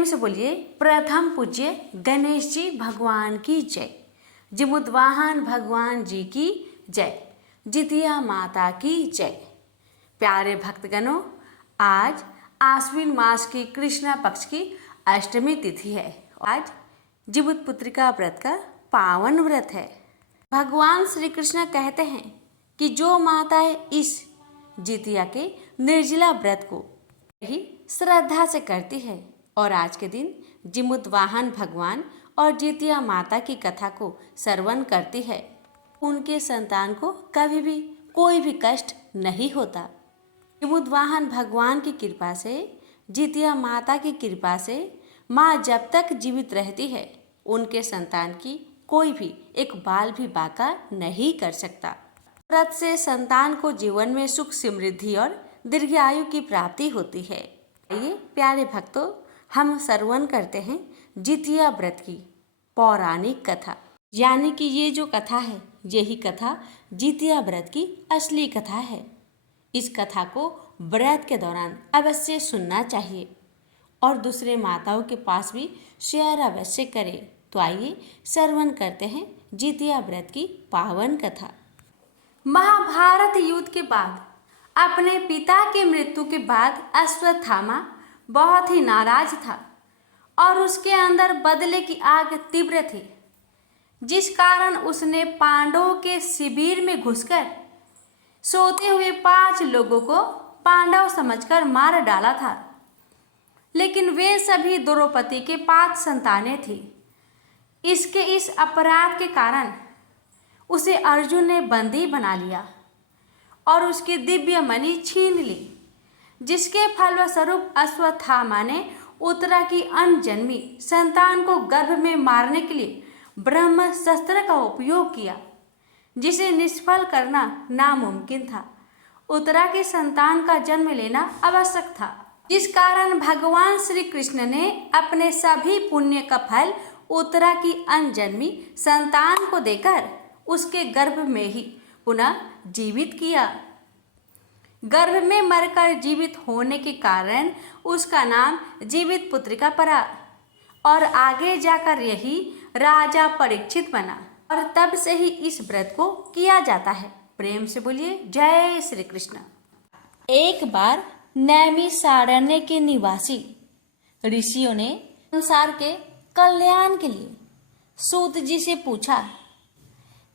प्रेम से बोलिए प्रथम पूज्य गणेश जी भगवान की जय, जिमुद्वाहन भगवान जी की जय, जितिया माता की जय। प्यारे भक्तगणों, आज आश्विन मास की कृष्णा पक्ष की अष्टमी तिथि है। आज जिमुत पुत्रिका व्रत का पावन व्रत है। भगवान श्री कृष्ण कहते हैं कि जो माताएं इस जितिया के निर्जला व्रत को ही श्रद्धा से करती है और आज के दिन जिमुद्वाहन भगवान और जितिया माता की कथा को श्रवण करती है, उनके संतान को कभी भी कोई भी कष्ट नहीं होता। जिमुद्वाहन भगवान की कृपा से, जितिया माता की कृपा से माँ जब तक जीवित रहती है, उनके संतान की कोई भी एक बाल भी बाका नहीं कर सकता। व्रत से संतान को जीवन में सुख, समृद्धि और दीर्घायु की प्राप्ति होती है। आइए प्यारे भक्तों, हम श्रवण करते हैं जितिया व्रत की पौराणिक कथा। यानी कि ये जो कथा है, यही कथा जितिया व्रत की असली कथा है। इस कथा को व्रत के दौरान अवश्य सुनना चाहिए और दूसरे माताओं के पास भी शेयर अवश्य करें। तो आइए श्रवण करते हैं जितिया व्रत की पावन कथा। महाभारत युद्ध के बाद अपने पिता की मृत्यु के बाद अश्वत्थामा बहुत ही नाराज था और उसके अंदर बदले की आग तीव्र थी, जिस कारण उसने पांडवों के शिविर में घुसकर सोते हुए 5 लोगों को पांडव समझकर मार डाला था। लेकिन वे सभी द्रौपदी के 5 संतानें थी। इसके इस अपराध के कारण उसे अर्जुन ने बंदी बना लिया और उसकी दिव्य मणि छीन ली, जिसके फलस्वरूप अश्वत्थामा ने उत्तरा की अनजन्मी संतान को गर्भ में मारने के लिए ब्रह्मास्त्र का उपयोग किया, जिसे निष्फल करना नामुमकिन था। उत्तरा की संतान का जन्म लेना आवश्यक था, जिस कारण भगवान श्री कृष्ण ने अपने सभी पुण्य का फल उत्तरा की अनजन्मी संतान को देकर उसके गर्भ में ही पुनः जीवित किया। गर्भ में मरकर जीवित होने के कारण उसका नाम जीवित पुत्रिका पड़ा और आगे जाकर यही राजा परीक्षित बना और तब से ही इस व्रत को किया जाता है। प्रेम से बोलिए जय श्री कृष्ण। एक बार नैमिषारण्य के निवासी ऋषियों ने संसार के कल्याण के लिए सूत जी से पूछा,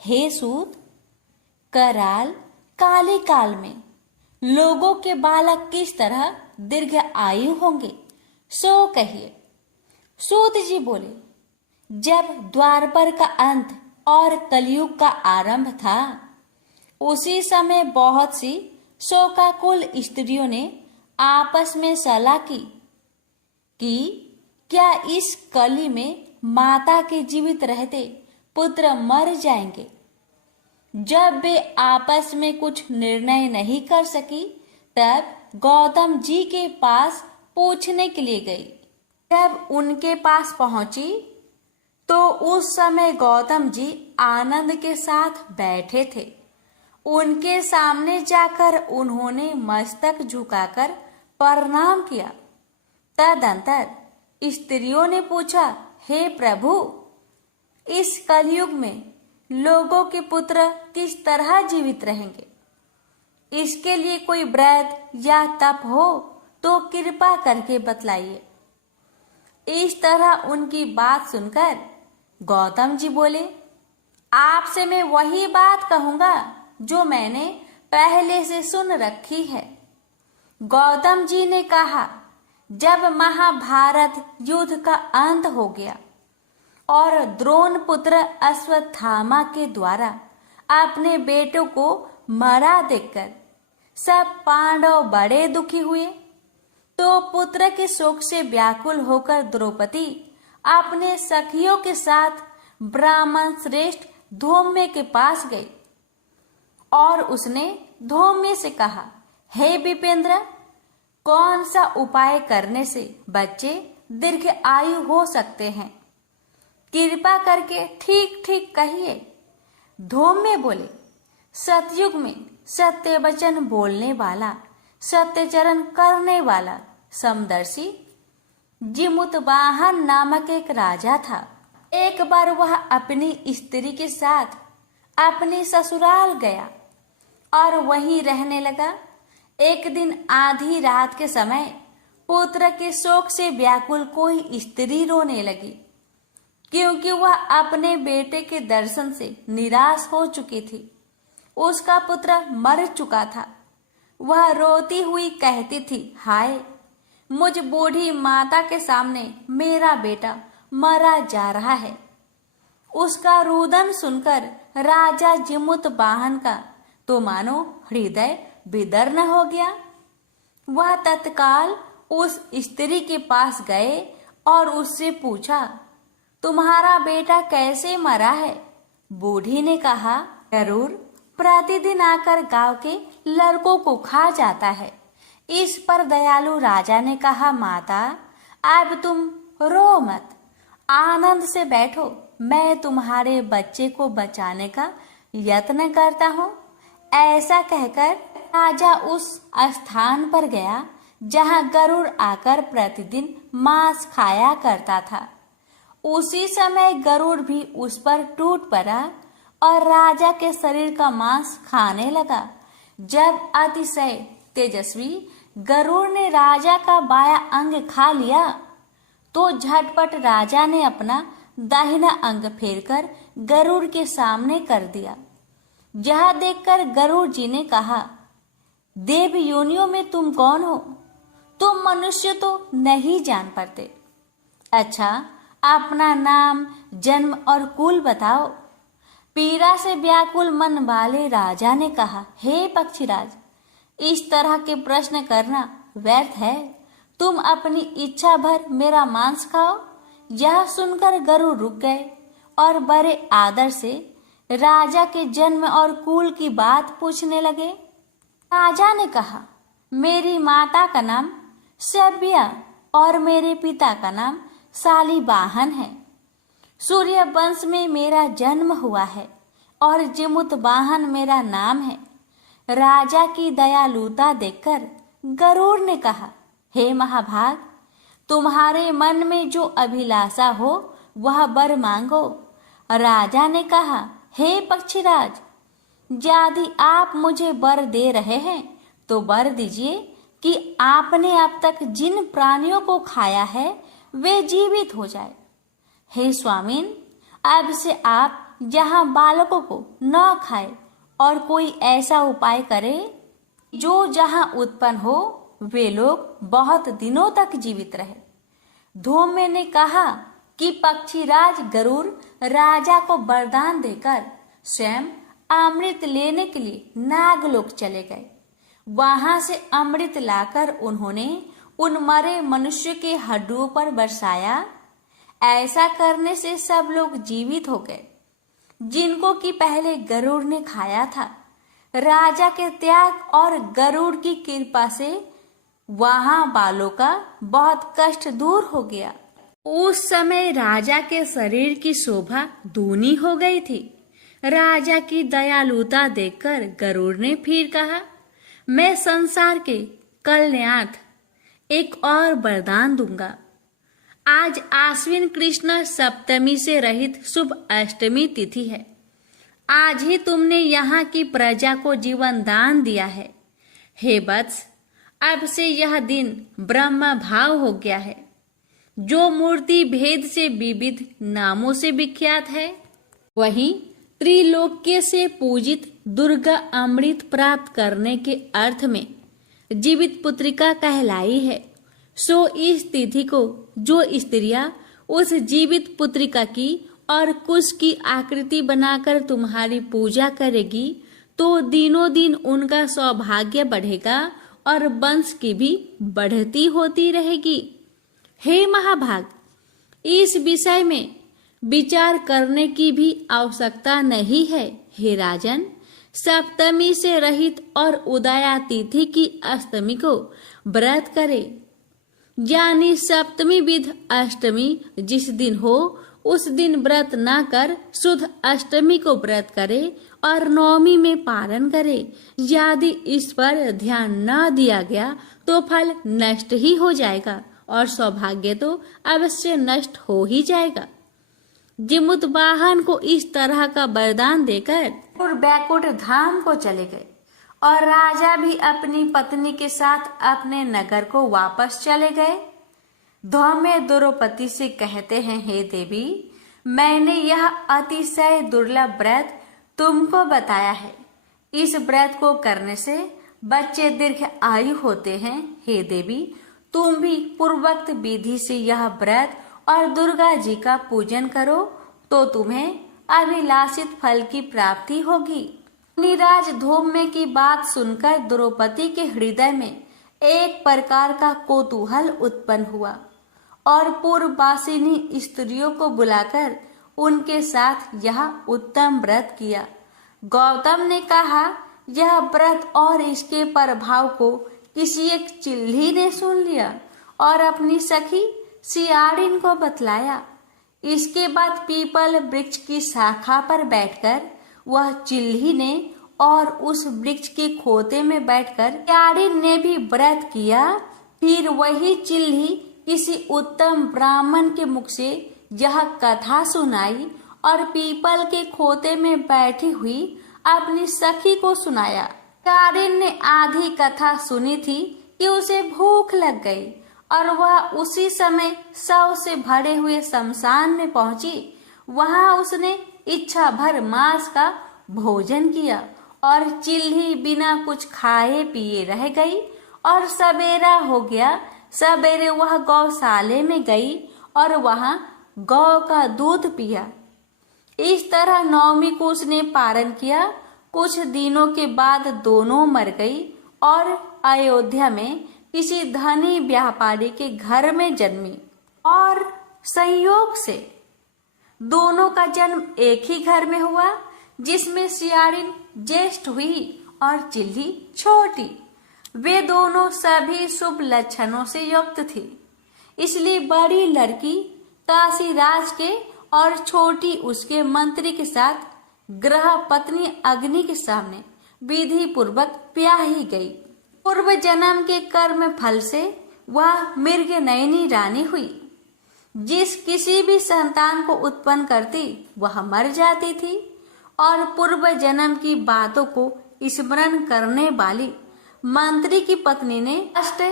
हे सूत, कराल काले काल में लोगों के बालक किस तरह दीर्घ आयु होंगे, सो कहिए। सूत जी बोले, जब द्वापर का अंत और कलयुग का आरंभ था, उसी समय बहुत सी शोकाकुल स्त्रियों ने आपस में सलाह की कि क्या इस कली में माता के जीवित रहते पुत्र मर जाएंगे। जब वे आपस में कुछ निर्णय नहीं कर सकी, तब गौतम जी के पास पूछने के लिए गई। जब उनके पास पहुंची तो उस समय गौतम जी आनंद के साथ बैठे थे। उनके सामने जाकर उन्होंने मस्तक झुकाकर प्रणाम किया। तदंतर स्त्रियों ने पूछा, हे प्रभु, इस कलयुग में लोगों के पुत्र किस तरह जीवित रहेंगे? इसके लिए कोई व्रत या तप हो तो कृपा करके बतलाइए। इस तरह उनकी बात सुनकर गौतम जी बोले, आपसे मैं वही बात कहूंगा जो मैंने पहले से सुन रखी है। गौतम जी ने कहा, जब महाभारत युद्ध का अंत हो गया और द्रोण पुत्र अश्वत्थामा के द्वारा अपने बेटों को मरा देखकर सब पांडव बड़े दुखी हुए, तो पुत्र के शोक से व्याकुल होकर द्रौपदी अपने सखियों के साथ ब्राह्मण श्रेष्ठ धौम्य के पास गई और उसने धौम्य से कहा, हे विपेंद्र, कौन सा उपाय करने से बच्चे दीर्घ आयु हो सकते हैं? कृपा करके ठीक ठीक कहिए। धौम्य बोले, सतयुग में सत्य वचन बोलने वाला, सत्यचरण करने वाला, समदर्शी, जिमुतवाहन नामक एक राजा था। एक बार वह अपनी स्त्री के साथ अपने ससुराल गया और वहीं रहने लगा। एक दिन आधी रात के समय पुत्र के शोक से व्याकुल कोई स्त्री रोने लगी, क्योंकि वह अपने बेटे के दर्शन से निराश हो चुकी थी। उसका पुत्र मर चुका था। वह रोती हुई कहती थी, हाय, मुझ बूढ़ी माता के सामने मेरा बेटा मरा जा रहा है। उसका रुदन सुनकर राजा जिमुतवाहन का तो मानो हृदय विदीर्ण हो गया। वह तत्काल उस स्त्री के पास गए और उससे पूछा, तुम्हारा बेटा कैसे मरा है? बूढ़ी ने कहा, जरूर प्रतिदिन आकर गांव के लड़कों को खा जाता है। इस पर दयालु राजा ने कहा, माता, अब तुम रो मत, आनंद से बैठो, मैं तुम्हारे बच्चे को बचाने का यत्न करता हूँ। ऐसा कहकर राजा उस स्थान पर गया जहाँ गरुड़ आकर प्रतिदिन मांस खाया करता था। उसी समय गरुड़ भी उस पर टूट पड़ा और राजा के शरीर का मांस खाने लगा। जब अतिशय तेजस्वी गरुड़ ने राजा का बायां अंग खा लिया तो झटपट राजा ने अपना दाहिना अंग फेरकर गरुड़ के सामने कर दिया। यह देखकर गरुड़ जी ने कहा, देव योनियों में तुम कौन हो? तुम मनुष्य तो नहीं जान पाते। अच्छा, अपना नाम, जन्म और कुल बताओ। पीड़ा से व्याकुल मन वाले राजा ने कहा, हे पक्षीराज, इस तरह के प्रश्न करना व्यर्थ है। तुम अपनी इच्छा भर मेरा मांस खाओ। यह सुनकर गरुड़ रुक गए और बड़े आदर से राजा के जन्म और कुल की बात पूछने लगे। राजा ने कहा, मेरी माता का नाम सभ्या और मेरे पिता का नाम शालिवाहन है। सूर्य वंश में मेरा जन्म हुआ है और जिमुतवाहन मेरा नाम है। राजा की दयालुता देखकर गरुड़ ने कहा, हे महाभाग, तुम्हारे मन में जो अभिलाषा हो वह वर मांगो। राजा ने कहा, हे पक्षीराज, यदि आप मुझे वर दे रहे हैं तो वर दीजिए कि आपने अब तक जिन प्राणियों को खाया है वे जीवित हो जाए। हे स्वामीन, अब से आप यहाँ बालकों को न खाए और कोई ऐसा उपाय करे जो जहाँ उत्पन्न हो वे लोग बहुत दिनों तक जीवित रहे। धूम्र ने कहा कि पक्षीराज गरुड़ राजा को वरदान देकर स्वयं अमृत लेने के लिए नागलोक चले गए। वहां से अमृत लाकर उन्होंने उन मरे मनुष्य के हड्डियों पर बरसाया। ऐसा करने से सब लोग जीवित हो गए जिनको कि पहले गरुड़ ने खाया था। राजा के त्याग और गरुड़ की कृपा से वहां बालों का बहुत कष्ट दूर हो गया। उस समय राजा के शरीर की शोभा दूनी हो गई थी। राजा की दयालुता देखकर गरुड़ ने फिर कहा, मैं संसार के कल्याणार्थ एक और वरदान दूंगा। आज आश्विन कृष्ण सप्तमी से रहित शुभ अष्टमी तिथि है। आज ही तुमने यहाँ की प्रजा को जीवन दान दिया है। हे वत्स, अब से यह दिन ब्रह्म भाव हो गया है, जो मूर्ति भेद से विविध नामों से विख्यात है। वहीं त्रिलोक्य से पूजित दुर्गा अमृत प्राप्त करने के अर्थ में जीवित पुत्रिका कहलाई है। सो इस तिथि को जो स्त्रियां उस जीवित पुत्रिका की और कुश की आकृति बनाकर तुम्हारी पूजा करेगी तो दिनों दिन उनका सौभाग्य बढ़ेगा और वंश की भी बढ़ती होती रहेगी। हे महाभाग, इस विषय में विचार करने की भी आवश्यकता नहीं है। हे राजन, सप्तमी से रहित और उदया तिथि की अष्टमी को व्रत करे, यानी सप्तमी विध अष्टमी जिस दिन हो उस दिन व्रत न कर शुद्ध अष्टमी को व्रत करे और नवमी में पालन करे। यदि इस पर ध्यान न दिया गया तो फल नष्ट ही हो जाएगा और सौभाग्य तो अवश्य नष्ट हो ही जाएगा। जिमुतवाहन को इस तरह का वरदान देकर और बैकुंठ धाम को चले गए और राजा भी अपनी पत्नी के साथ अपने नगर को वापस चले गए। धौम्य द्रौपदी से कहते हैं, हे देवी, मैंने यह अतिशय दुर्लभ व्रत तुमको बताया है। इस व्रत को करने से बच्चे दीर्घ आयु होते हैं। हे देवी, तुम भी पूर्वोक्त विधि से यह व्रत और दुर्गा जी का पूजन करो तो तुम्हें अभिलाषित फल की प्राप्ति होगी। निराज धौम्य की बात सुनकर द्रौपदी के हृदय में एक प्रकार का कौतूहल उत्पन्न हुआ और पूर्ववासिनी स्त्रियों को बुलाकर उनके साथ यह उत्तम व्रत किया। गौतम ने कहा, यह व्रत और इसके प्रभाव को किसी एक चिल्ली ने सुन लिया और अपनी सखी सियारिन को बतलाया। इसके बाद पीपल वृक्ष की शाखा पर बैठकर वह चिल्ली ने और उस वृक्ष के खोते में बैठकर सियारिन ने भी व्रत किया। फिर वही चिल्ली किसी उत्तम ब्राह्मण के मुख से यह कथा सुनाई और पीपल के खोते में बैठी हुई अपनी सखी को सुनाया। सियारिन ने आधी कथा सुनी थी कि उसे भूख लग गई और वह उसी समय शव से भरे हुए शमशान में पहुंची। वहां उसने इच्छा भर मांस का भोजन किया और चिल्ली बिना कुछ खाए पिए रह गई और सवेरा हो गया। सवेरे वह गौशाले में गई और वहां गौ का दूध पिया। इस तरह नवमी को उसने पारण किया। कुछ दिनों के बाद दोनों मर गई और अयोध्या में किसी धनी व्यापारी के घर में जन्मी और संयोग से दोनों का जन्म एक ही घर में हुआ, जिसमें सियारिन ज्येष्ठ हुई और चिल्ली छोटी। वे दोनों सभी शुभ लक्षणों से युक्त थी, इसलिए बड़ी लड़की काशीराज के और छोटी उसके मंत्री के साथ ग्रह पत्नी अग्नि के सामने विधि पूर्वक ब्याही गई। पूर्व जन्म के कर्म फल से वह मृग नयनी रानी हुई। जिस किसी भी संतान को उत्पन्न करती वह मर जाती थी और पूर्व जन्म की बातों को स्मरण करने वाली मंत्री की पत्नी ने अष्ट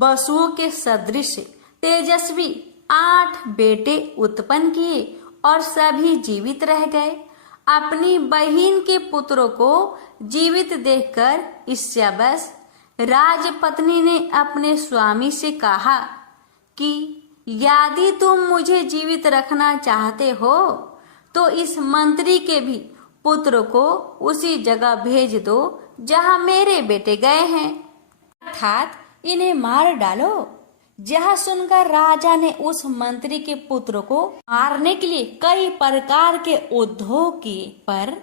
वसुओं के सदृश तेजस्वी 8 बेटे उत्पन्न किए और सभी जीवित रह गए। अपनी बहन के पुत्रों को जीवित देखकर ईर्ष्यावश राजपत्नी ने अपने स्वामी से कहा कि यदि तुम मुझे जीवित रखना चाहते हो तो इस मंत्री के भी पुत्र को उसी जगह भेज दो जहां मेरे बेटे गए हैं, अर्थात इन्हें मार डालो। यह सुनकर राजा ने उस मंत्री के पुत्र को मारने के लिए कई प्रकार के उद्योग किए, पर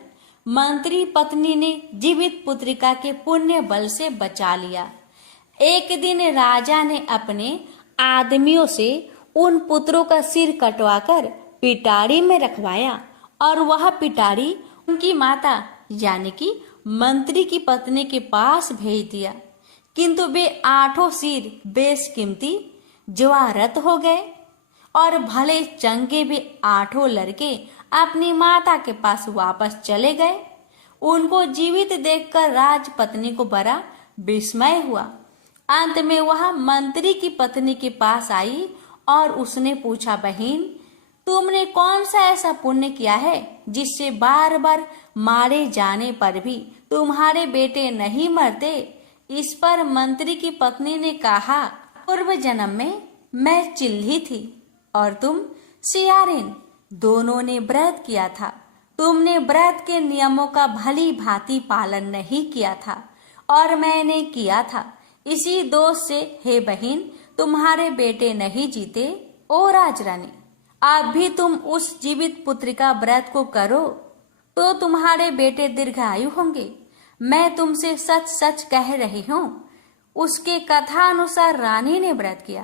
मंत्री पत्नी ने जीवित पुत्रिका के पुण्य बल से बचा लिया। एक दिन राजा ने अपने आदमियों से उन पुत्रों का सिर कटवाकर पिटारी में रखवाया और वह पिटारी उनकी माता यानी कि मंत्री की पत्नी के पास भेज दिया, किंतु वे 8 सिर बेशकीमती ज्वारत हो गए और भले चंगे वे 8 लड़के अपनी माता के पास वापस चले गए। उनको जीवित देखकर राजपत्नी को बड़ा विस्मय हुआ। अंत में वह मंत्री की पत्नी के पास आई और उसने पूछा, बहन, तुमने कौन सा ऐसा पुण्य किया है जिससे बार बार मारे जाने पर भी तुम्हारे बेटे नहीं मरते? इस पर मंत्री की पत्नी ने कहा, पूर्व जन्म में मैं चिल्ली थी और तुम सियारिन, दोनों ने व्रत किया था। तुमने व्रत के नियमों का भली भांति पालन नहीं किया था और मैंने किया था। इसी दोष से हे बहन, तुम्हारे बेटे नहीं जीते। ओ राजरानी, अब भी तुम उस जीवित पुत्रिका व्रत को करो तो तुम्हारे बेटे दीर्घायु होंगे। मैं तुमसे सच सच कह रही हूँ। उसके कथा अनुसार रानी ने व्रत किया,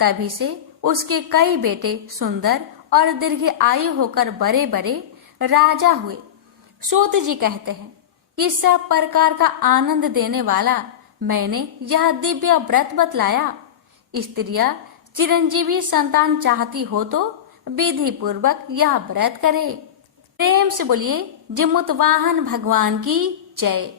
तभी से उसके कई बेटे सुंदर और दीर्घ आयु होकर बड़े बड़े राजा हुए। सूत जी कहते हैं कि सब प्रकार का आनंद देने वाला मैंने यह दिव्य व्रत बतलाया। स्त्रियां चिरंजीवी संतान चाहती हो तो विधि पूर्वक यह व्रत करे। प्रेम से बोलिए जिमुत वाहन भगवान की जय।